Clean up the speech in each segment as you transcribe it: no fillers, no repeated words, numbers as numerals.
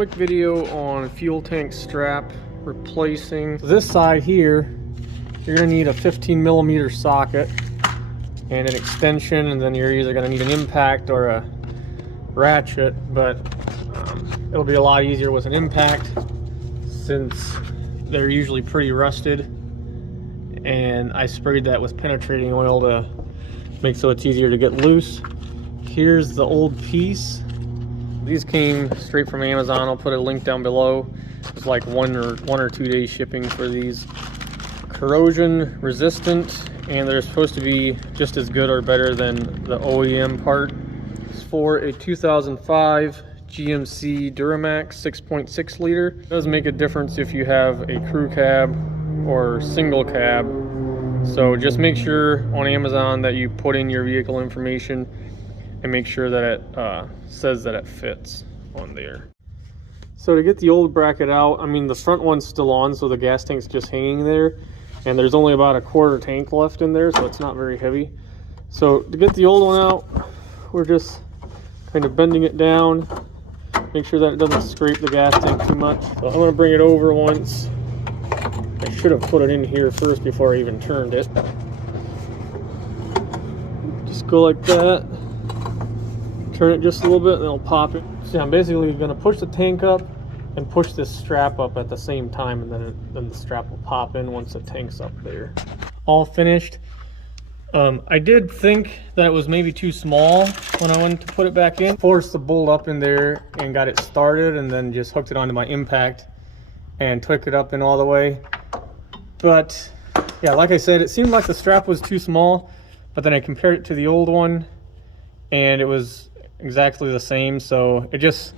quick video on fuel tank strap replacing. This side here, you're going to need a 15mm socket and an extension, and then you're either going to need an impact or a ratchet, but it'll be a lot easier with an impact since they're usually pretty rusted, and I sprayed that with penetrating oil to make so it's easier to get loose. Here's the old piece. These came straight from Amazon. I'll put a link down below. It's like one or 2 day shipping for these. Corrosion resistant, and they're supposed to be just as good or better than the OEM part. It's for a 2005 GMC DURAMAX 6.6 liter. It does make a difference if you have a crew cab or single cab. So just make sure on Amazon that you put in your vehicle information and make sure that it says that it fits on there. So to get the old bracket out, I mean the front one's still on, so the gas tank's just hanging there, and there's only about a quarter tank left in there, so it's not very heavy. So to get the old one out, we're just kind of bending it down, make sure that it doesn't scrape the gas tank too much. So I'm going to bring it over once. I should have put it in here first before I even turned it. Just go like that. Turn it just a little bit and it'll pop it. See, I'm basically going to push the tank up and push this strap up at the same time, and then the strap will pop in once the tank's up there. All finished. I did think that it was maybe too small when I went to put it back in. Forced the bolt up in there and got it started, and then just hooked it onto my impact and took it up in all the way. But yeah, like I said, it seemed like the strap was too small, but then I compared it to the old one and it was exactly the same. So it just,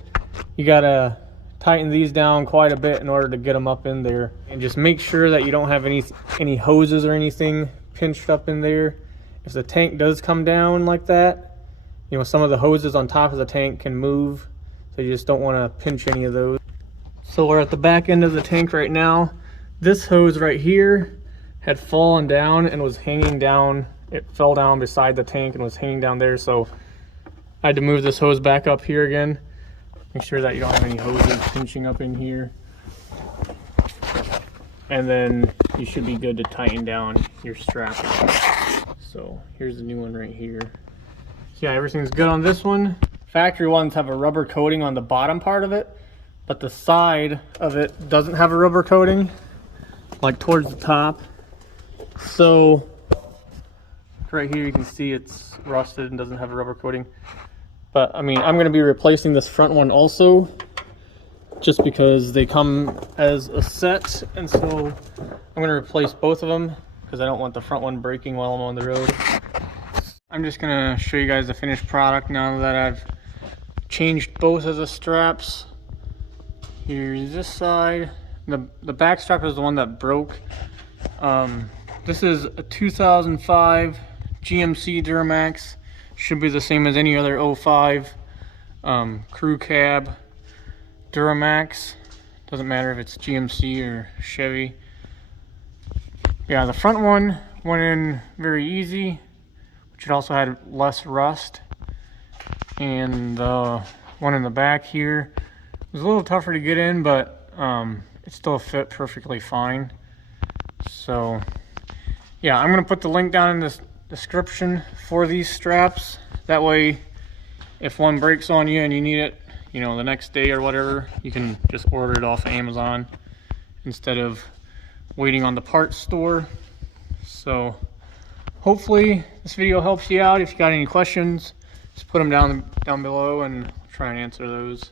you gotta tighten these down quite a bit in order to get them up in there, and just make sure that you don't have any hoses or anything pinched up in there. If the tank does come down like that, you know, some of the hoses on top of the tank can move, so you just don't want to pinch any of those. So we're at the back end of the tank right now. This hose right here had fallen down and was hanging down. It fell down beside the tank and was hanging down there, so I had to move this hose back up here again. Make sure that you don't have any hoses pinching up in here. And then you should be good to tighten down your strap. So here's the new one right here. So yeah, everything's good on this one. Factory ones have a rubber coating on the bottom part of it, but the side of it doesn't have a rubber coating, like towards the top. So right here you can see it's rusted and doesn't have a rubber coating. But I mean, I'm going to be replacing this front one also, just because they come as a set, and so I'm going to replace both of them because I don't want the front one breaking while I'm on the road. I'm just going to show you guys the finished product now that I've changed both of the straps. Here's this side. The back strap is the one that broke. This is a 2005 GMC DURAMAX. Should be the same as any other 05 crew cab DURAMAX. Doesn't matter if it's GMC or Chevy. Yeah, the front one went in very easy, which it also had less rust. And the one in the back here was a little tougher to get in, but it still fit perfectly fine. So yeah, I'm gonna put the link down in the description for these straps. That way, if one breaks on you and you need it, you know, the next day or whatever, you can just order it off Amazon instead of waiting on the parts store. So hopefully this video helps you out. If you got any questions, just put them down below and I'll try and answer those.